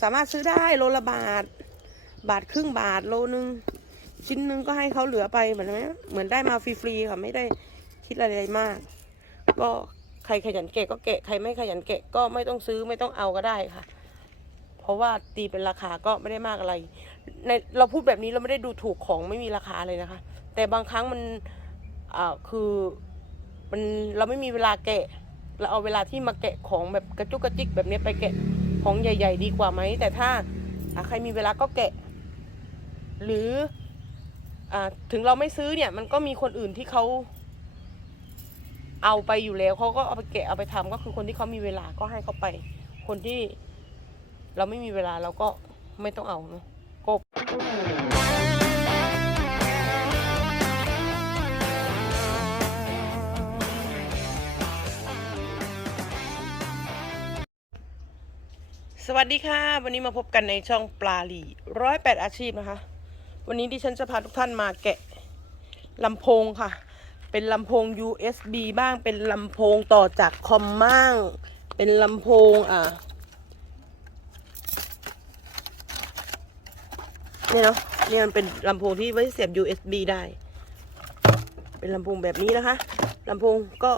สามารถซื้อได้โลละบาท บาทครึ่งบาทโลนึง ชิ้นนึงก็ให้เขาเหลือไปเหมือนไหมเหมือนได้มาฟรีๆค่ะไม่ได้คิดอะไรมาก ก็ใครขยันแกะก็แกะใครไม่ขยันแกะก็ไม่ต้องซื้อไม่ต้องเอาก็ได้ค่ะ เพราะว่าตีเป็นราคาก็ไม่ได้มากอะไร ในเราพูดแบบนี้เราไม่ได้ดูถูกของไม่มีราคาเลยนะคะ แต่บางครั้งมันอ่าคือมันเราไม่มีเวลาแกะ เราเอาเวลาที่มาแกะของแบบกระจุกกระจิกแบบนี้ไปแกะ ของใหญ่ ๆ ดีกว่าไหม แต่ถ้าใครมีเวลาก็แกะ หรืออถึงเราไม่ซื้อเนี่ย มันก็มีคนอื่นที่เขาเอาไปอยู่แล้วเขาก็เอาไปแกะเอาไปทำก็คือคนที่เขามีเวลาก็ให้เขาไป คนที่เราไม่มีเวลาเราก็ไม่ต้องเอาเนาะกบ สวัสดีค่ะ วันนี้มาพบกันในช่องปลาหลีร้อยแปดอาชีพนะคะ วันนี้ดิฉันจะพาทุกท่านมาแกะลำโพงค่ะ เป็นลำโพง USB บ้างเป็นลำโพงต่อจากคอมบ้างเป็นลำโพงอะเนี่ยเนาะเนี่ยมันเป็นลำโพงที่ไว้เสียบ USB ได้ เป็นลำโพงแบบนี้นะคะลำโพงก็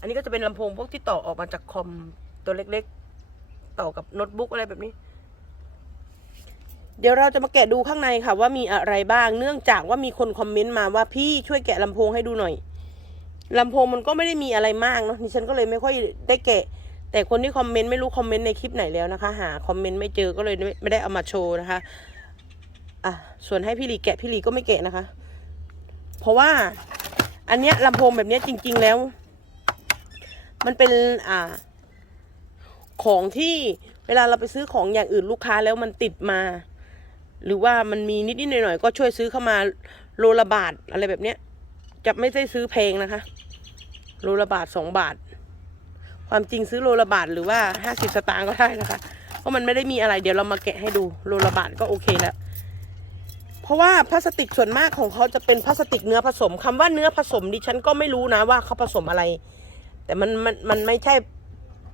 อันนี้ก็จะเป็นลำโพงพวกที่ต่อออกมาจากคอมตัวเล็กๆ ต่อกับโน้ตบุ๊กอะไรแบบนี้ เดี๋ยวเราจะมาแกะดูข้างในค่ะ ว่ามีอะไรบ้าง เนื่องจากว่ามีคนคอมเมนต์มาว่าพี่ช่วยแกะลำโพงให้ดูหน่อยลำโพงมันก็ไม่ได้มีอะไรมากเนาะดิฉันก็เลยไม่ค่อยได้แกะ แต่คนที่คอมเมนต์ไม่รู้คอมเมนต์ในคลิปไหนแล้วนะคะ หาคอมเมนต์ไม่เจอก็เลยไม่ไมได้เอามาโชว์นะคะอะส่วนให้พี่ลีแกะพี่ลีก็ไม่แกะนะคะ เพราะว่าอันเนี้ยลำโพงแบบเนี้ยจริง ๆแล้ว มันเป็นอ่า ของที่เวลาเราไปซื้อของอย่างอื่นลูกค้าแล้วมันติดมา หรือว่ามันมีนิดๆหน่อยๆก็ช่วยซื้อเข้ามาโลละบาทอะไรแบบเนี้ยจะไม่ได้ซื้อแพงนะคะโลละบาทสองบาท ความจริงซื้อโลละบาทหรือว่าห้าสิบสตางค์ก็ได้นะคะเพราะมันไม่ได้มีอะไรเดี๋ยวเรามาแกะให้ดูโลละบาทก็โอเคแล้วเพราะว่าพลาสติกส่วนมากของเขาจะเป็นพลาสติกเนื้อผสมคำว่าเนื้อผสมดิฉันก็ไม่รู้นะว่าเขาผสมอะไร แต่มันมันมันไม่ใช่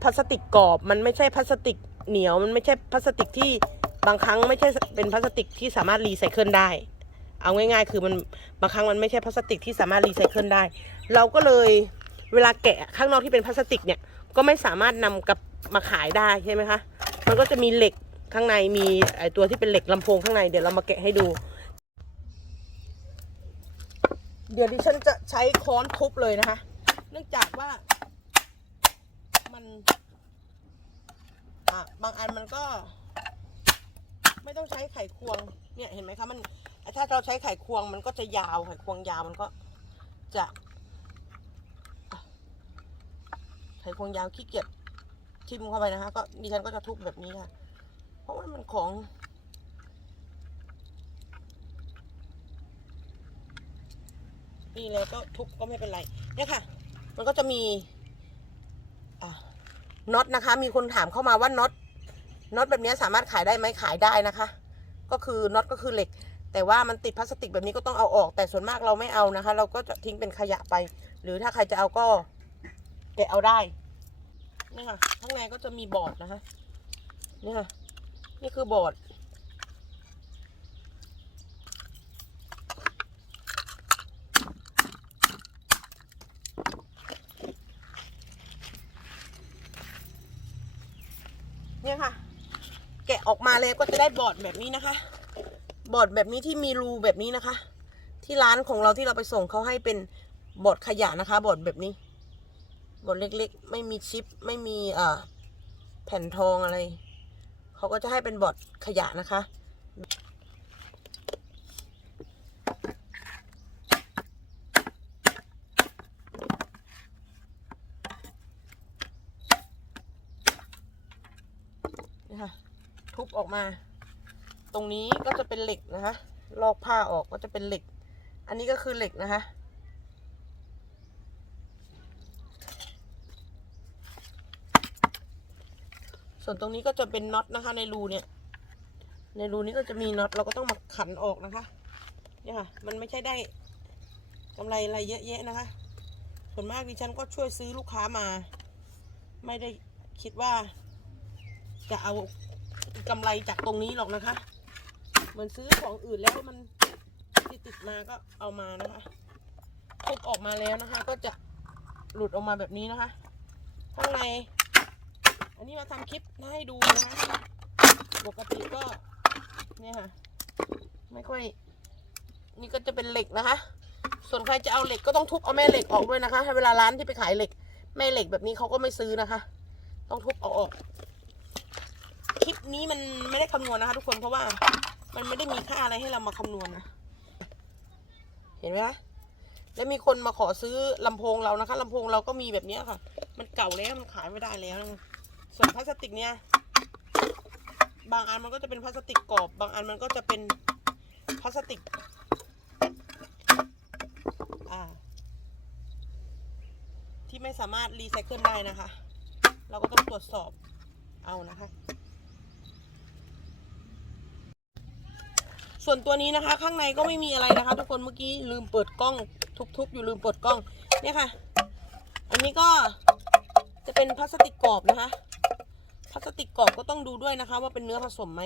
พลาสติกกรอบ มันไม่ใช่พลาสติกเหนียว มันไม่ใช่พลาสติกที่บางครั้งไม่ใช่เป็นพลาสติกที่สามารถรีไซเคิลได้ เอาง่ายๆ คือมันบางครั้งมันไม่ใช่พลาสติกที่สามารถรีไซเคิลได้ เราก็เลยเวลาแกะข้างนอกที่เป็นพลาสติกเนี่ย ก็ไม่สามารถนำกลับมาขายได้ใช่ไหมคะ มันก็จะมีเหล็กข้างในมีไอตัวที่เป็นเหล็กลำโพงข้างใน เดี๋ยวเรามาแกะให้ดู เดี๋ยวดิฉันจะใช้ค้อนทุบเลยนะคะ เนื่องจากว่ามัน่ะบางอันมันก็ ไม่ต้องใช้ไขควง เนี่ยเห็นไหมคะมัน ถ้าเราใช้ไขควงมันก็จะยาวไขควงยาวมันก็จะอะไขควงยาวขี้เกียจทิมเข้าไปนะคะ ก็ดิฉันก็จะทุบแบบนี้ค่ะ เพราะว่ามันของนี่แล้วก็ทุบก็ไม่เป็นไรเนี่ยค่ะ มันก็จะมีอะ น็อตนะคะ มีคนถามเข้ามาว่าน็อตน็อตแบบนี้สามารถขายได้ไหมขายได้นะคะ ก็คือน็อตก็คือเหล็ก แต่ว่ามันติดพลาสติกแบบนี้ก็ต้องเอาออก แต่ส่วนมากเราไม่เอานะคะ เราก็จะทิ้งเป็นขยะไป หรือถ้าใครจะเอาก็แกะเอาได้นี่ค่ะข้างในก็จะมีบอร์ดนะคะนี่ค่ะนี่คือบอร์ด เนี่ยค่ะ แกะออกมาแล้วก็จะได้บอร์ดแบบนี้นะคะ บอร์ดแบบนี้ที่มีรูแบบนี้นะคะ ที่ร้านของเราที่เราไปส่งเขาให้เป็นบอร์ดขยะนะคะ บอร์ดแบบนี้ บอร์ดเล็กๆ ไม่มีชิป ไม่มีเอ่อแผ่นทองอะไร เขาก็จะให้เป็นบอร์ดขยะนะคะ นี่ค่ะ ทุบ ออกมา ตรงนี้ก็จะเป็นเหล็กนะคะ ลอกผ้าออกก็จะเป็นเหล็ก อันนี้ก็คือเหล็กนะคะ ส่วนตรงนี้ก็จะเป็นน็อตนะคะ ในรูเนี่ย ในรูนี้ก็จะมีน็อตเราก็ต้องมาขันออกนะคะ เนี่ยค่ะ มันไม่ใช่ได้กำไรอะไรเยอะแยะนะคะ ส่วนมากดิฉันก็ช่วยซื้อลูกค้ามา ไม่ได้คิดว่าจะเอา กำไรจากตรงนี้หรอกนะคะ เหมือนซื้อของอื่นแล้วมันติดติดมาก็เอามานะคะทุบออกมาแล้วนะคะ ก็จะหลุดออกมาแบบนี้นะคะข้างในอันนี้มาทำคลิปให้ดูนะคะปกติก็เนี่ยค่ะ ไม่ค่อย นี่ก็จะเป็นเหล็กนะคะ ส่วนใครจะเอาเหล็กก็ต้องทุบเอาแม่เหล็กออกด้วยนะคะให้เวลาร้านที่ไปขายเหล็ก แม่เหล็กแบบนี้เขาก็ไม่ซื้อนะคะ ต้องทุบเอาออก คลิปนี้มันไม่ได้คำนวณนะคะ ทุกคนเพราะว่ามันไม่ได้มีค่าอะไรให้เรามาคำนวณนะ เห็นไหมคะแล้วมีคนมาขอซื้อลำโพงเรานะคะลำโพงเราก็มีแบบนี้ค่ะ มันเก่าแล้วมันขายไม่ได้แล้วนะส่วนพลาสติกเนี่ย บางอันมันก็จะเป็นพลาสติกกรอบ บางอันมันก็จะเป็นพลาสติก อ่า ที่ไม่สามารถรีไซเคิลได้นะคะ เราก็ต้องตรวจสอบเอานะคะ ส่วนตัวนี้นะคะ ข้างในก็ไม่มีอะไรนะคะ ทุกคนเมื่อกี้ลืมเปิดกล้อง ทุบๆ อยู่ลืมเปิดกล้องเนี่ยค่ะ อันนี้ก็จะเป็นพลาสติกกรอบนะคะพลาสติกกรอบก็ต้องดูด้วยนะคะ ว่าเป็นเนื้อผสมไหม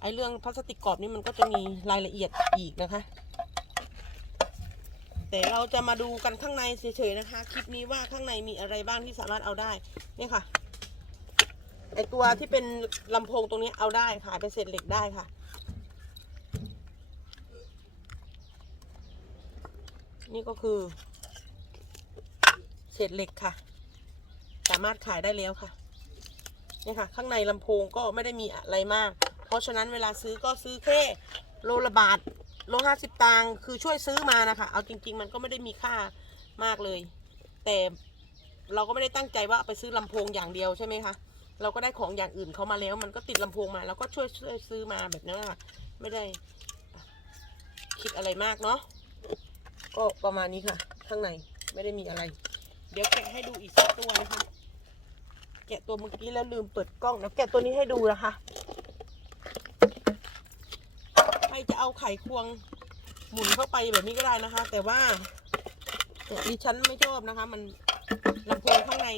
ไอเรื่องพลาสติกกรอบนี่มันก็จะมีรายละเอียดอีกนะคะ แต่เราจะมาดูกันข้างในเฉยๆนะคะ คลิปนี้ว่าข้างในมีอะไรบ้างที่สามารถเอาได้เนี่ยค่ะไอตัวที่เป็นลำโพงตรงนี้เอาได้ค่ะเป็นเศษเหล็กได้ค่ะ นี่ก็คือ เศษเหล็กค่ะ สามารถขายได้แล้วค่ะนี่ค่ะ ข้างในลำโพงก็ไม่ได้มีอะไรมาก เพราะฉะนั้นเวลาซื้อก็ซื้อแค่โลละบาทโลห้าสิบตังค์คือช่วยซื้อมานะคะ เอาจริง ๆ มันก็ไม่ได้มีค่ามากเลย แต่เราก็ไม่ได้ตั้งใจว่าไปซื้อลำโพงอย่างเดียวใช่ไหมคะ เราก็ได้ของอย่างอื่นเขามาแล้ว มันก็ติดลำโพงมา แล้วก็ช่วยช่วยซื้อมาแบบนั้นค่ะ ไม่ได้คิดอะไรมากเนาะ ก็ประมาณนี้ค่ะ ข้างในไม่ได้มีอะไร เดี๋ยวแกะให้ดูอีกสักตัวนะคะ แกะตัวเมื่อกี้แล้วลืมเปิดกล้องนะแกะตัวนี้ให้ดูนะคะ ใครจะเอาไขควงหมุนเข้าไปแบบนี้ก็ได้นะคะ แต่ว่าดิฉันไม่ชอบนะคะ มันลำโพงข้างใน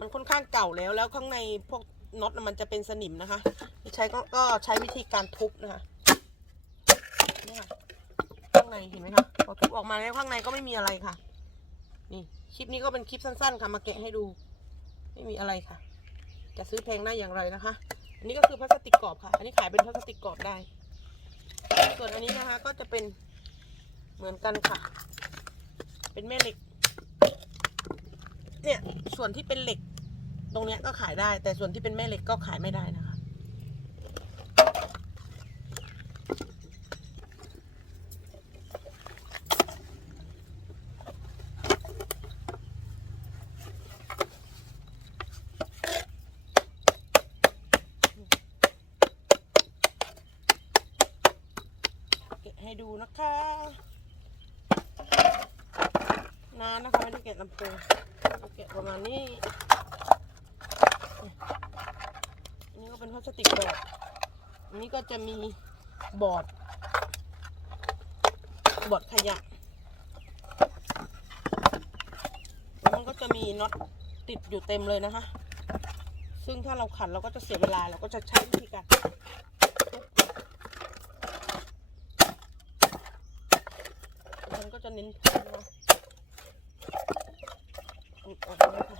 มันค่อนข้างเก่าแล้วแล้วข้างในพวกน็อตมันจะเป็นสนิมนะคะ ใช้ก็ใช้วิธีการทุบนะคะเนี่ยค่ะข้างใน เห็นไหมคะพอทุบออกมาแล้วข้างในก็ไม่มีอะไรค่ะ นี่คลิปนี้ก็เป็นคลิปสั้นๆค่ะมาแกะให้ดู ไม่มีอะไรค่ะ จะซื้อแพงได้อย่างไรนะคะ อันนี้ก็คือพลาสติกกรอบค่ะ อันนี้ขายเป็นพลาสติกกรอบได้ ส่วนอันนี้นะคะก็จะเป็นเหมือนกันค่ะ เป็นแม่เหล็ก เนี่ยส่วนที่เป็นเหล็ก ตรงเนี้ยก็ขายได้ แต่ส่วนที่เป็นแม่เหล็กก็ขายไม่ได้นะคะ เก็บให้ดูนะคะนานนะคะไม่ได้เก็บลำโพงเก็บ ประมาณนี้อันนี้ก็เป็นพลาสติกแบบอันนี้ก็จะมีบอร์ด บอร์ดขยะแล้วมันก็จะมีน็อตติดอยู่เต็มเลยนะคะ ซึ่งถ้าเราขันเราก็จะเสียเวลาเราก็จะใช้วิธีการ มันก็จะเน้นทุนเนาะอุดออกเลยค่ะ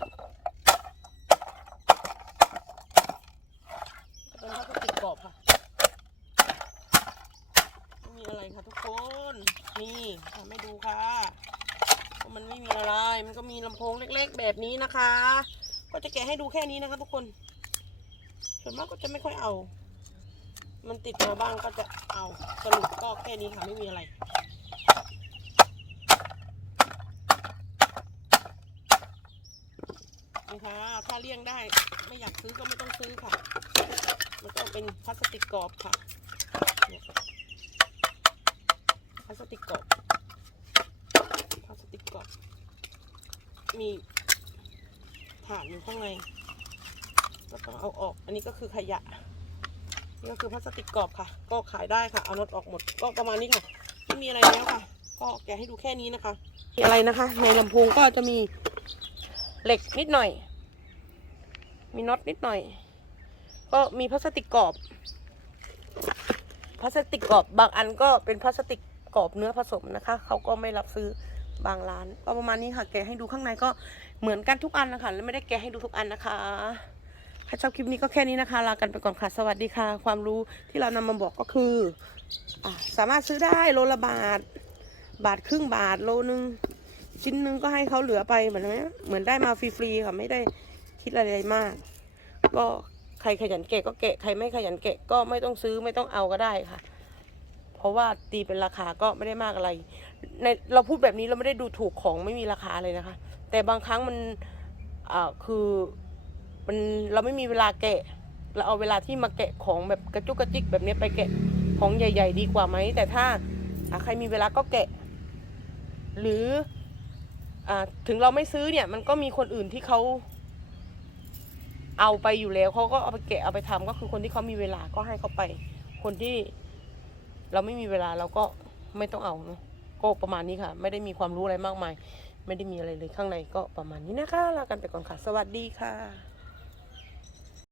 ก็เป็นพลาสติกกรอบค่ะ ไม่มีอะไรค่ะทุกคน นี่ทำให้ดูค่ะ ว่ามันไม่มีอะไรมันก็มีลำโพงเล็ก ๆ แบบนี้นะคะ ก็จะแกะให้ดูแค่นี้นะคะทุกคนส่วนมากก็จะไม่ค่อยเอา มันติดมาบ้างก็จะเอาสรุปก็แค่นี้ค่ะไม่มีอะไรนะคะถ้าเลี่ยงได้ไม่อยากซื้อก็ไม่ต้องซื้อค่ะ มันก็เป็นพลาสติกกรอบค่ะพลาสติกกรอบพลาสติกกรอบ มีฐานอยู่ข้างในก็ต้องเอาออก อันนี้ก็คือขยะ นี่ก็คือพลาสติกกรอบค่ะ ก็ขายได้ค่ะ เอาน็อตออกหมด ก็ประมาณนี้ค่ะ ไม่มีอะไรแล้วค่ะ ก็แกะให้ดูแค่นี้นะคะมีอะไรนะคะ ในลำโพงก็จะมีเหล็กนิดหน่อย มีน็อตนิดหน่อย ก็มีพลาสติกกรอบ พลาสติกกรอบ บางอันก็เป็นพลาสติกกรอบเนื้อผสมนะคะ เขาก็ไม่รับซื้อ บางร้านก็ประมาณนี้ค่ะ แกะให้ดูข้างในก็เหมือนกันทุกอันนะคะแล้วไม่ได้แกะให้ดูทุกอันนะคะถ้าชอบคลิปนี้ก็แค่นี้นะคะลากันไปก่อนค่ะสวัสดีค่ะ ความรู้ที่เรานำมาบอกก็คืออสามารถซื้อได้โลละบาท บาทครึ่งบาทโลนึงชิ้นนึงก็ให้เขาเหลือไปเหมือนไหมเหมือนได้มาฟรีๆค่ะไม่ได้คิดอะไรมาก ก็ใครขยันแกะก็แกะใครไม่ขยันแกะก็ไม่ต้องซื้อไม่ต้องเอาก็ได้ค่ะ เพราะว่าตีเป็นราคาก็ไม่ได้มากอะไรในเราพูดแบบนี้เราไม่ได้ดูถูกของไม่มีราคาเลยนะคะ แต่บางครั้งมันอ่าคือมันเราไม่มีเวลาแกะเราเอาเวลาที่มาแกะของแบบกระจุกกระจิกแบบนี้ไปแกะของใหญ่ ๆ ดีกว่าไหมแต่ถ้าอ่าใครมีเวลาก็แกะ หรืออ่าถึงเราไม่ซื้อเนี่ย มันก็มีคนอื่นที่เขาเอาไปอยู่แล้วเขาก็เอาไปแกะเอาไปทำก็คือคนที่เขามีเวลาก็ให้เขาไป คนที่ เราไม่มีเวลาเราก็ไม่ต้องเอาเนาะก็ประมาณนี้ค่ะ ไม่ได้มีความรู้อะไรมากมาย ไม่ได้มีอะไรเลยข้างในก็ประมาณนี้นะคะลากันไปก่อนค่ะ สวัสดีค่ะ